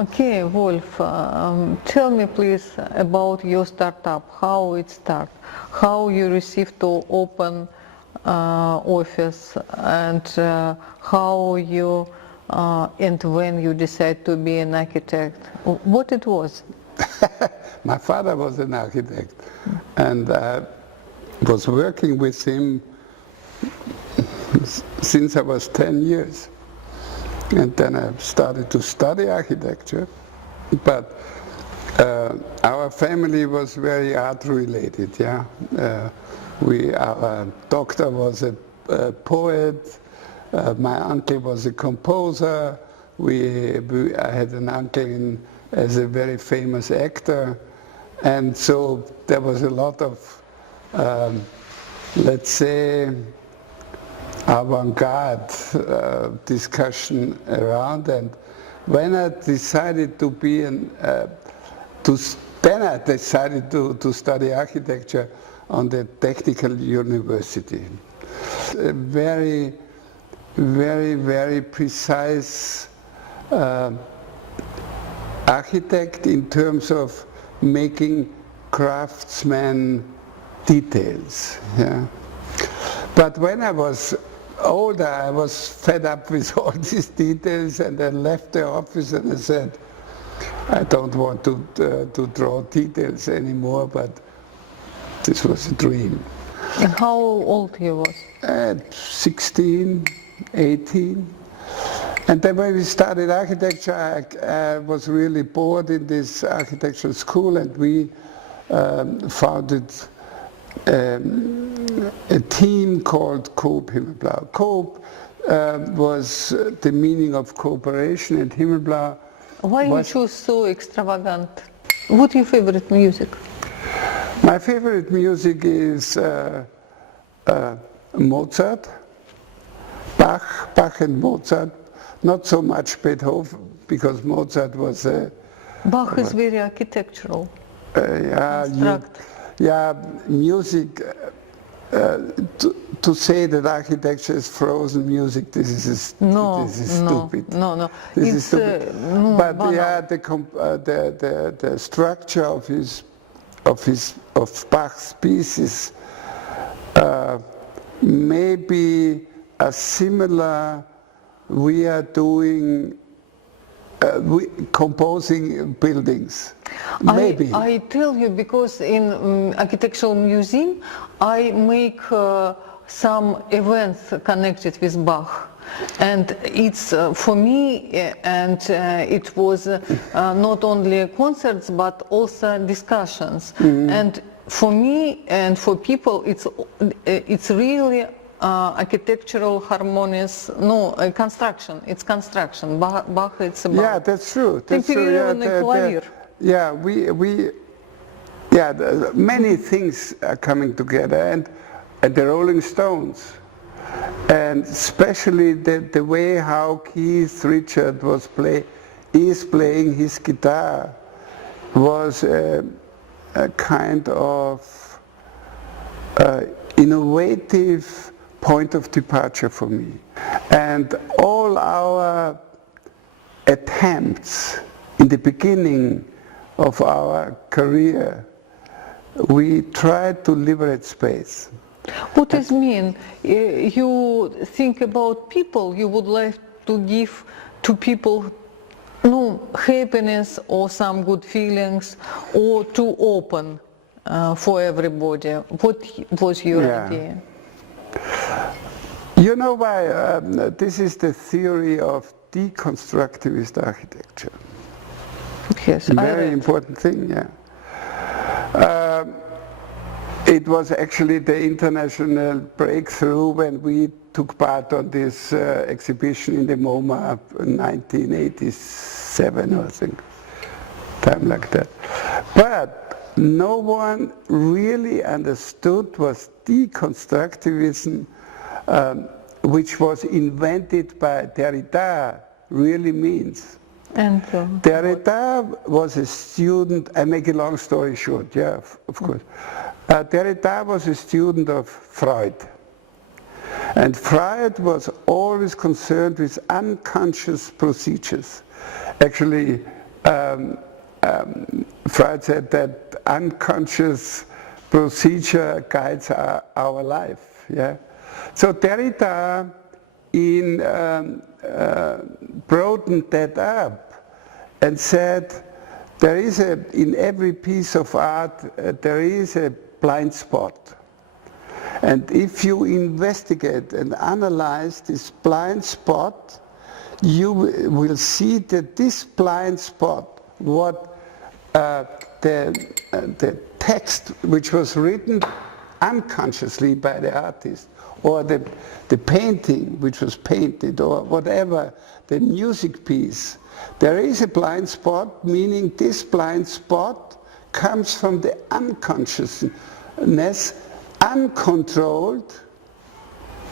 Okay, Wolf, tell me please about your startup, how it started, how you received to open office, and how you and when you decide to be an architect. What it was? My father was an architect, and I was working with him since I was 10 years. And then I started to study architecture, but our family was very art related, yeah. Our doctor was a poet, my uncle was a composer, I had an uncle as a very famous actor, and so there was a lot of, let's say, avant-garde discussion around. And when I decided to be then I decided to study architecture on the technical university. A very, very, very precise architect in terms of making craftsman details. Yeah. But when I was older, I was fed up with all these details, and I left the office and I said, I don't want to draw details anymore, but this was a dream. And how old you was? At 16, 18. And then when we started architecture, I was really bored in this architectural school, and we founded a team called Kooop Himmelblau. Kooop was the meaning of cooperation, and Himmelblau. Why you choose so extravagant? What's your favorite music? My favorite music is Mozart, Bach and Mozart. Not so much Beethoven, because Mozart was a... Bach is very architectural. Music, to say that architecture is frozen music, this is stupid. No. This is stupid. But the structure of Bach's pieces may be a similar. We are doing composing buildings. Maybe. I tell you, because in architectural museum I make some events connected with Bach, and it's for me, and it was not only concerts but also discussions. And for me and for people, it's really architectural harmonious, construction. It's construction. Bach, it's about. Yeah, that's true. That's true. Many things are coming together, and the Rolling Stones, and especially the way how Keith Richards is playing his guitar was a kind of innovative point of departure for me. And all our attempts in the beginning of our career, we tried to liberate space. What does it mean? You think about people, you would like to give to people happiness or some good feelings, or to open for everybody. What was your idea? You know why? This is the theory of deconstructivist architecture. Yes, very important thing, yeah. It was actually the international breakthrough when we took part on this exhibition in the MoMA in 1987, I think, time like that. But no one really understood what deconstructivism, which was invented by Derrida, really means. And Derrida was a student, I make a long story short, yeah, of course. Derrida was a student of Freud. And Freud was always concerned with unconscious procedures. Actually, Freud said that unconscious procedure guides our life. Yeah. So Derrida broadened that up and said there is in every piece of art there is a blind spot. And if you investigate and analyze this blind spot, you will see that this blind spot, what the text which was written unconsciously by the artist, or the painting which was painted, or whatever, the music piece, there is a blind spot, meaning this blind spot comes from the unconsciousness, uncontrolled,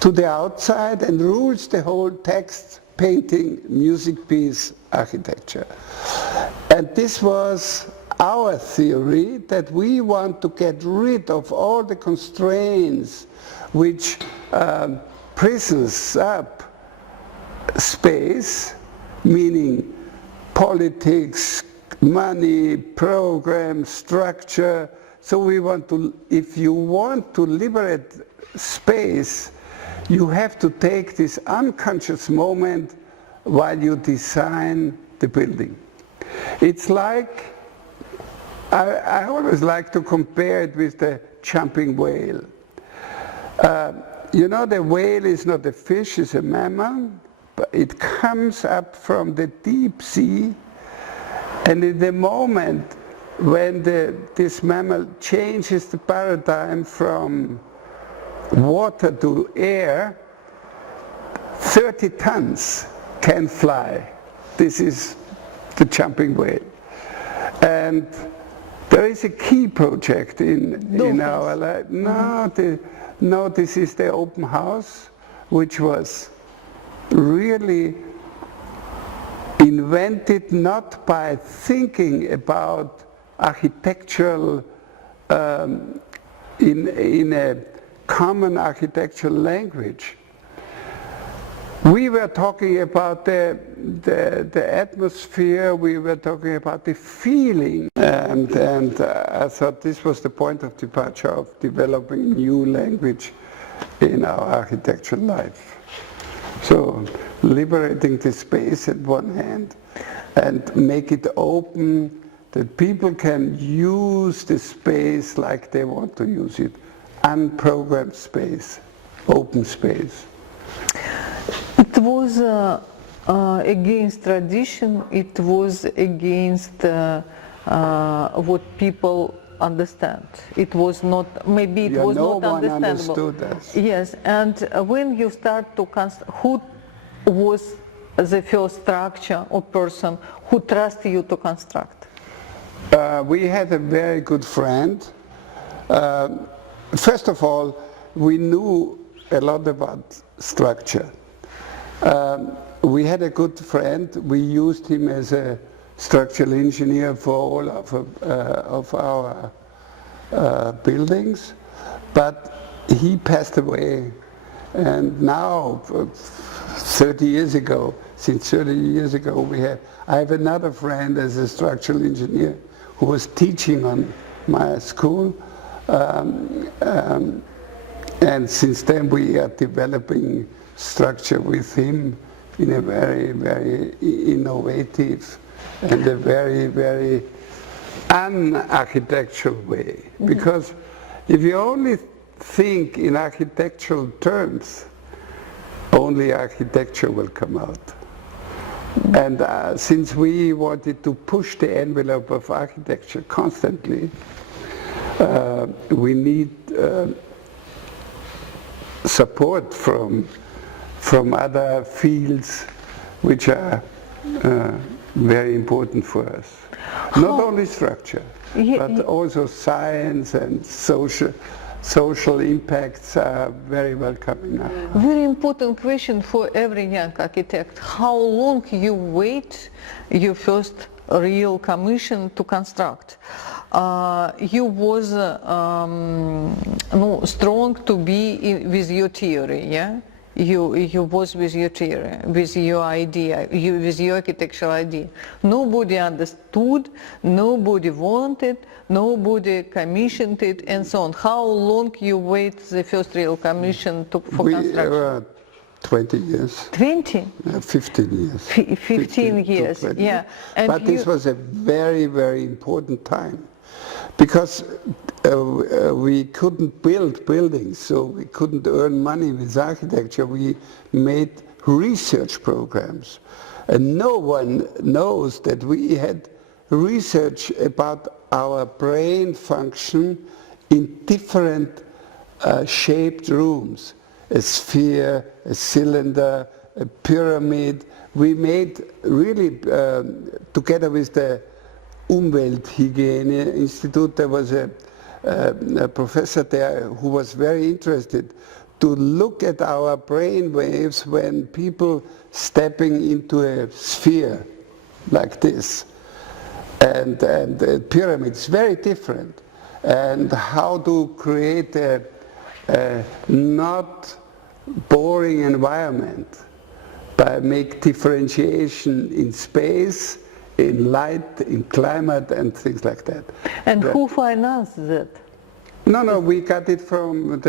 to the outside and rules the whole text, painting, music piece, architecture. And this was our theory, that we want to get rid of all the constraints which prisons up space, meaning politics, money, program, structure. So we want to, if you want to liberate space, you have to take this unconscious moment while you design the building. It's like, I always like to compare it with the jumping whale. You know, the whale is not a fish, it's a mammal, but it comes up from the deep sea, and in the moment when this mammal changes the paradigm from water to air, 30 tons can fly. This is the jumping whale. And there is a key project in our life. No, this is the open house, which was really invented not by thinking about architectural in a common architectural language. We were talking about the atmosphere, we were talking about the feeling, and I thought this was the point of departure of developing new language in our architectural life. So liberating the space at one hand and make it open, that people can use the space like they want to use it. Unprogrammed space, open space. It was against tradition, it was against what people understand. It was not, maybe it was not understandable. Yes, and when you start to who was the first structure or person who trusted you to construct? We had a very good friend. First of all, we knew a lot about structure. We had a good friend. We used him as a structural engineer for all of our buildings, but he passed away. And now, 30 years ago, since 30 years ago, I have another friend as a structural engineer who was teaching on my school. And since then we are developing structure with him in a very, very innovative and a very, very un-architectural way. Mm-hmm. Because if you only think in architectural terms, only architecture will come out. Mm-hmm. And since we wanted to push the envelope of architecture constantly, we need support from other fields which are very important for us. Not only structure, but also science and social impacts are very welcome now. Very important question for every young architect. How long you wait your first real commission to construct? You was strong to be with your theory, yeah? you was with your theory, with your idea, with your architectural idea. Nobody understood, nobody wanted, nobody commissioned it, and so on. How long you wait the first real commission for construction? 20 years. 20? 15 years. 15 years, yeah. And but this was a very, very important time, because we couldn't build buildings, so we couldn't earn money with architecture. We made research programs, and no one knows that we had research about our brain function in different shaped rooms. A sphere, a cylinder, a pyramid. We made really, together with the Umwelthygiene Institute, there was a professor there who was very interested to look at our brain waves when people stepping into a sphere like this. And the pyramids, very different. And how to create a not boring environment by make differentiation in space, in light, in climate, and things like that. And who financed that? No, we got it from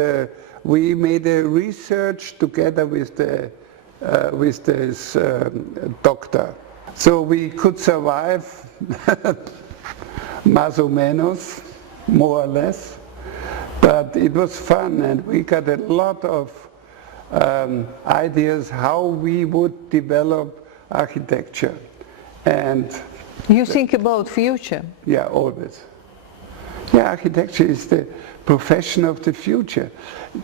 we made a research together with this doctor. So we could survive, más o menos, more or less. But it was fun, and we got a lot of ideas how we would develop architecture. And you think about future? Yeah, always. Yeah, architecture is the profession of the future.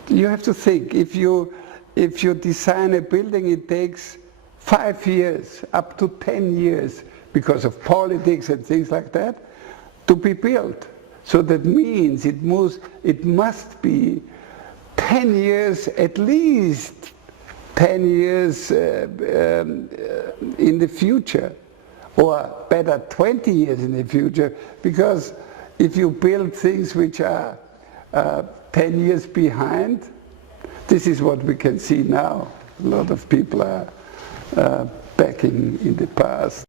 You have to think, if you design a building, it takes 5 years, up to 10 years, because of politics and things like that, to be built. So that means it must be 10 years, at least 10 years in the future, or better 20 years in the future, because if you build things which are 10 years behind, this is what we can see now. A lot of people are back in the past.